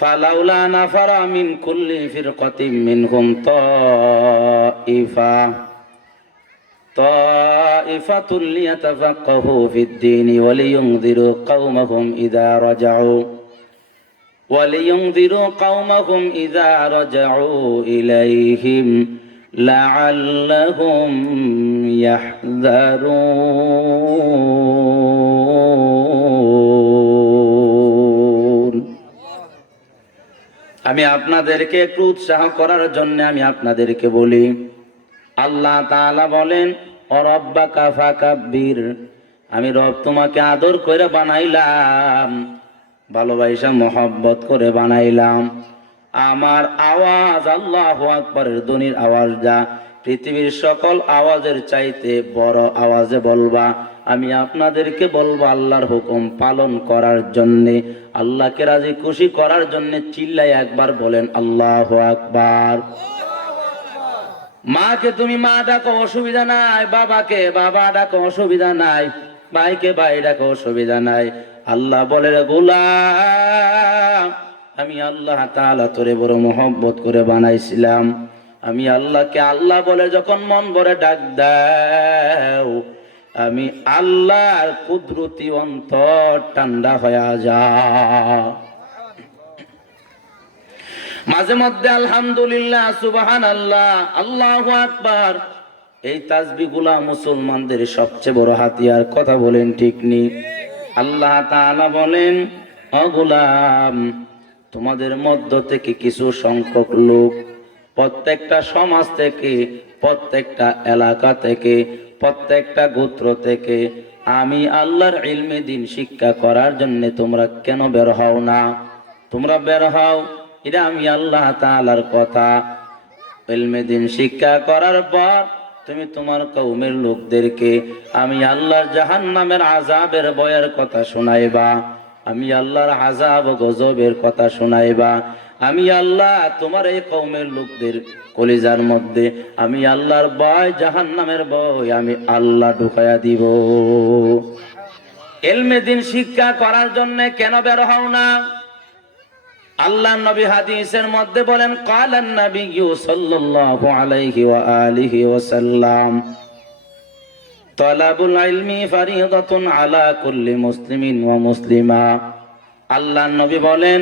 ফালাউলা নাফারা মিন কুল্লি ফিরকাতিম মিনহুম তাইফাতুল লিয়াতাফাক্কাহু ফিদ-দীনি ولينذروا قومهم إذا رجعوا إليهم لعلهم يحذرون। আমি আপনাদেরকে একটু উৎসাহ করার জন্য আমি আপনাদেরকে বলি, আল্লাহ তাআলা বলেন অরব্বাকা ফাকাব্বির, আমি রব তোমাকে আদর করে বানাইলাম, ভালোবাসা মহব্বত করে বানাইলাম। আমার আওয়াজ আল্লাহু আকবারের ধ্বনির আওয়াজ যা পৃথিবীর সকল আওয়াজের চাইতে বড় আওয়াজে বলবা। আমি আপনাদেরকে বলবো আল্লাহর হুকুম পালন করার জন্যে, আল্লাহকে রাজি খুশি করার জন্য চিল্লাই একবার বলেন আল্লাহু আকবার। মাকে তুমি মা ডাকো, অসুবিধা নাই। বাবাকে বাবা ডাকো, অসুবিধা নাই। ভাইকে ভাই ডাকো, অসুবিধা নাই। আল্লাহ বলে, গোলাম আমি আল্লাহ তাআলা তোরে বড় মহব্বত করে বানাইছিলাম। আমি আল্লাহকে আল্লাহ বলে যখন মন ভরে ডাক দাও, আমি আল্লাহর কুদরতি অন্তর ঠান্ডা হয়ে যায়। মাঝে মধ্যে আলহামদুলিল্লাহ, সুবহানাল্লাহ, আল্লাহু আকবার, এই তাসবিহগুলা মুসলমানদের সবচেয়ে বড় হাতিয়ার। কথা বলেন ঠিক নি? আল্লাহ তাআলা বলেন, ও গোলাম, তোমাদের মধ্য থেকে কিছু সংখ্যক লোক প্রত্যেকটা সমাজ থেকে, প্রত্যেকটা এলাকা থেকে, প্রত্যেকটা গোত্র থেকে আমি আল্লাহর ইলমে দ্বীন শিক্ষা করার জন্য তোমরা কেন বের হও না? তোমরা বের হও, এটা আমি আল্লাহ তাআলার কথা। ইলমে দ্বীন শিক্ষা করার পর তুমি তোমার কওমের লোকদেরকে আমি আল্লাহর জাহান্নামের আযাবের ভয়ের কথা শোনাইবা, আমি আল্লাহর আযাব ও গজবের কথা শোনাইবা। আমি আল্লাহ তোমার এই কওমের লোকদের কলিজার মধ্যে আমি আল্লাহর ভয়, জাহান্নামের ভয় আমি আল্লাহ ঢুকাইয়া দিব। ইলমে দ্বীন শিক্ষা করার জন্য কেন বের হও না? আল্লাহর নবী হাদিসের মধ্যে বলেন, ক্বালান নাবিয়্যু সাল্লাল্লাহু আলাইহি ওয়া আলিহি ওয়াসাল্লাম, তালাবুল ইলমি ফারিদাতুন আলা কুল্লি মুসলিমিন ওয়া মুসলিমা। আল্লাহর নবী বলেন,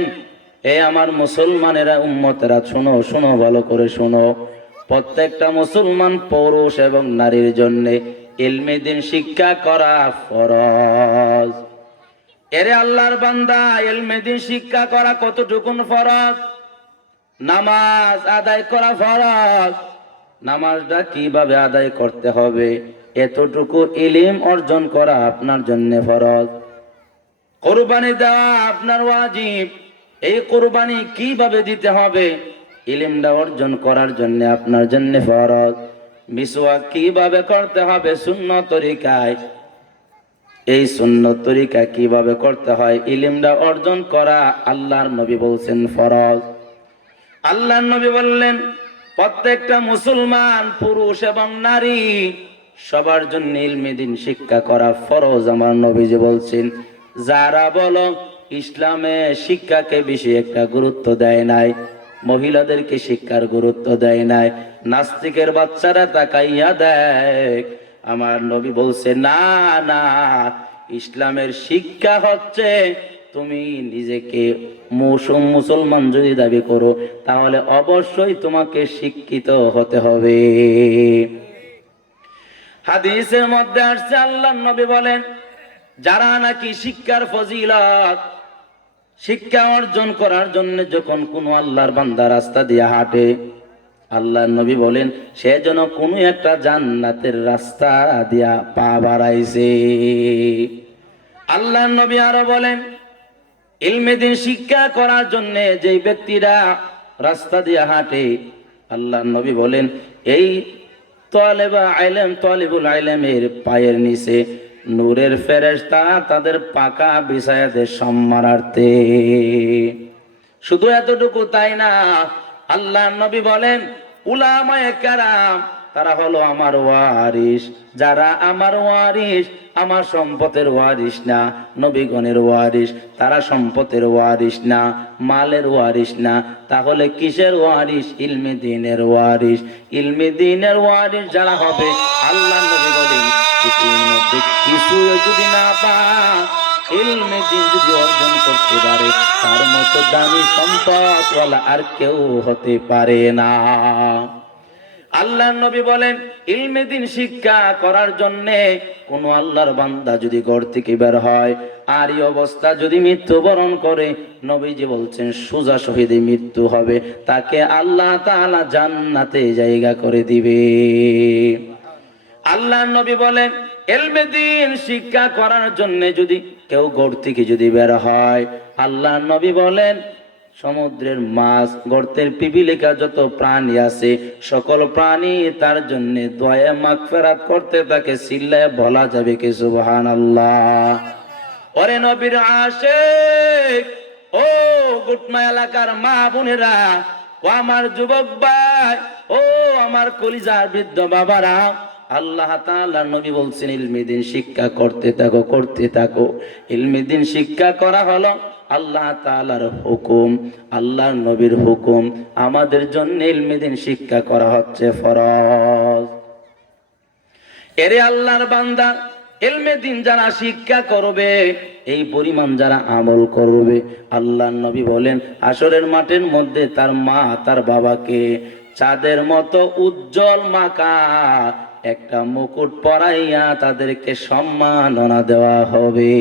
এ আমার মুসলমানেরা, উম্মতেরা, শুনো শুনো, ভালো করে শুনো, প্রত্যেকটা মুসলমান পুরুষ এবং নারীর জন্য ইলমে দ্বীন শিক্ষা করা ফরজ। এরে আল্লাহর বান্দা, ইলমে দ্বীন শিক্ষা করা কতটুকুন ফরজ? নামাজ আদায় করা ফরজ। নামাজটা কিভাবে আদায় করতে হবে এতটুকু ইলম অর্জন করা আপনার জন্য ফরজ। কুরবানি দেওয়া আপনার ওয়াজিব, এই কুরবানি কিভাবে দিতে হবে ইলমটা অর্জন করার জন্য আপনার জন্য ফরজ। মিসওয়াক কিভাবে করতে হবে সুন্নত তরিকায়, এই সুন্নত তরিকা কিভাবে করতে হয় ইলমটা অর্জন করা আল্লাহর নবী বলছেন ফরজ। আল্লাহর নবী বললেন, প্রত্যেকটা মুসলমান পুরুষ এবং নারী সবার জন্য ইলমে দ্বীন শিক্ষা করা ফরজ। আমার নবীজি বলছেন, যারা বলো ইসলামে শিক্ষাকে বেশি একটা গুরুত্ব দেয় নাই, মহিলাদেরকে শিক্ষার গুরুত্ব দেয় নাই, নাস্তিকের বাচ্চারা তাকাইয়া দেখ, আমার নবী বলছে না না, ইসলামের শিক্ষা হচ্ছে তুমি নিজেকে মুসলমান যদি দাবি করো তাহলে অবশ্যই তোমাকে শিক্ষিত হতে হবে। হাদিসের মধ্যে আসছে, আল্লাহর নবী বলেন, যারা নাকি শিক্ষার ফজিলত, শিক্ষা অর্জন করার জন্য যখন কোনো আল্লাহর বান্দা রাস্তা দিয়ে হাঁটে, আল্লাহর নবী বলেন সে যেন কোনো একটা জান্নাতের রাস্তা দিয়া পা বাড়াইছে। আল্লাহর নবী আরো বলেন, ইলমে দ্বীন শিক্ষা করার জন্য যে ব্যক্তিরা রাস্তা দিয়ে হাঁটে, আল্লাহর নবী বলেন এই তালিবুল ইলমের পায়ের নিচে নূরের ফেরেশতা তাদের পাকা বিছায়া দেয় সম্মানার্থে। শুধু এতটুকু তাই না, আল্লাহর নবী বলেন উলামায়ে কেরাম তারা হলো আমার ওয়ারিস। যারা আমার ওয়ারিস, আমার সম্পদের ওয়ারিস না, নবীগণের ওয়ারিস, তারা সম্পদের ওয়ারিস না, মালের ওয়ারিস না, তাহলে কিসের ওয়ারিস? ইলমে দ্বীনের ওয়ারিস। ইলমে দ্বীনের ওয়ারিস যারা হবে, আল্লাহ নবী বলেন পৃথিবীর মধ্যে কিছু যদি না পায়, ইলমে দ্বীন যদি অর্জন করতে পারে, তার মতো দামি সম্পদ ওয়ালা আর কেউ হতে পারে না। আল্লাহর নবী বলেন ইলমে দ্বীন শিক্ষা করার জন্য কোন আল্লাহর বান্দা যদি ঘর থেকে বের হয় আর এই অবস্থা যদি মৃত্যুবরণ করে, নবীজি বলছেন সোজা শহীদে মৃত্যু হবে, তাকে আল্লাহ তাআলা জান্নাতে জায়গা করে দিবে। আল্লাহর নবী বলেন ইলমে দ্বীন শিক্ষা করার জন্য যদি কেউ ঘর থেকে যদি বের হয়, আল্লাহর নবী বলেন সমুদ্রের মাছ, গর্তের পিপিলিকা, যত প্রাণী আছে সকল প্রাণী তার জন্য দোয়া মাগফিরাত করতে থাকে, চিল্লায় বলা যাবে কি সুবহানাল্লাহ। ওরে নবীর আশিক, ও গুটমা এলাকার মা বোনেরা, ও আমার যুবক ভাই, ও আমার কলিজার বৃদ্ধ বাবারা, আল্লাহ তাআলা নবী বলছেন ইলমে দ্বীন শিক্ষা করতে থাকো, করতে থাকো। ইলমে দ্বীন শিক্ষা করা হলো আল্লাহ তাআলার হুকুম, আল্লাহর নবীর হুকুম। আমাদের জন্য ইলমে দ্বীন শিক্ষা করা হচ্ছে ফরজ। এরে আল্লাহর বান্দা, ইলমে দ্বীন যারা শিক্ষা করবে, এই পরিমাণ যারা আমল করবে, আল্লাহর নবী বলেন হাসরের মাঠের মধ্যে তার মা তার বাবাকে চাঁদের মতো উজ্জ্বল মাকা একটা মুকুট পরাইয়া তাদেরকে সম্মাননা দেওয়া হবে।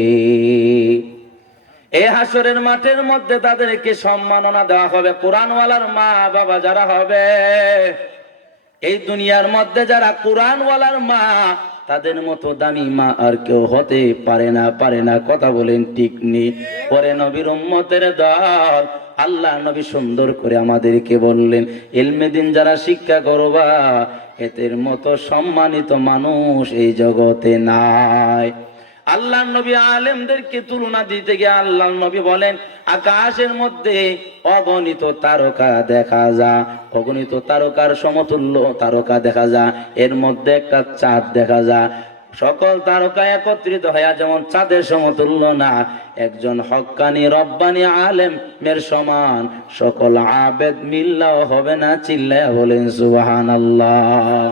এই হাসরের মাঠের মধ্যে তাদেরকে সম্মাননা দেওয়া হবে। কোরআনওয়ালার মা বাবা যারা হবে, এই দুনিয়ার মধ্যে যারা কোরআনওয়ালার মা, তাদের মতো দামি মা আর কেউ হতে পারে না, পারে না। কথা বলেন ঠিক নেই? পরে নবীর উম্মতের দল, আল্লাহ নবী সুন্দর করে আমাদেরকে বললেন ইলমে দ্বীন যারা শিক্ষা করবা, এদের মতো সম্মানিত মানুষ এই জগতে নাই। আল্লাহ নবী আলেমদেরকে তুলনা দিতে গিয়ে আল্লাহ নবী বলেন আকাশের মধ্যে অগণিত তারকা দেখা যায়, অগণিত তারকার সমতুল্য তারকা দেখা যায়, এর মধ্যে একটা চাঁদ দেখা যায়। সকল তারকা একত্রিত হইয়া যেমন চাঁদের সমতুল্য না, একজন হক্কানি রব্বানি আলেমের সমান সকল আবেদ মিল্লাও হবে না। চিল্লায়া বলেন সুবহানাল্লাহ।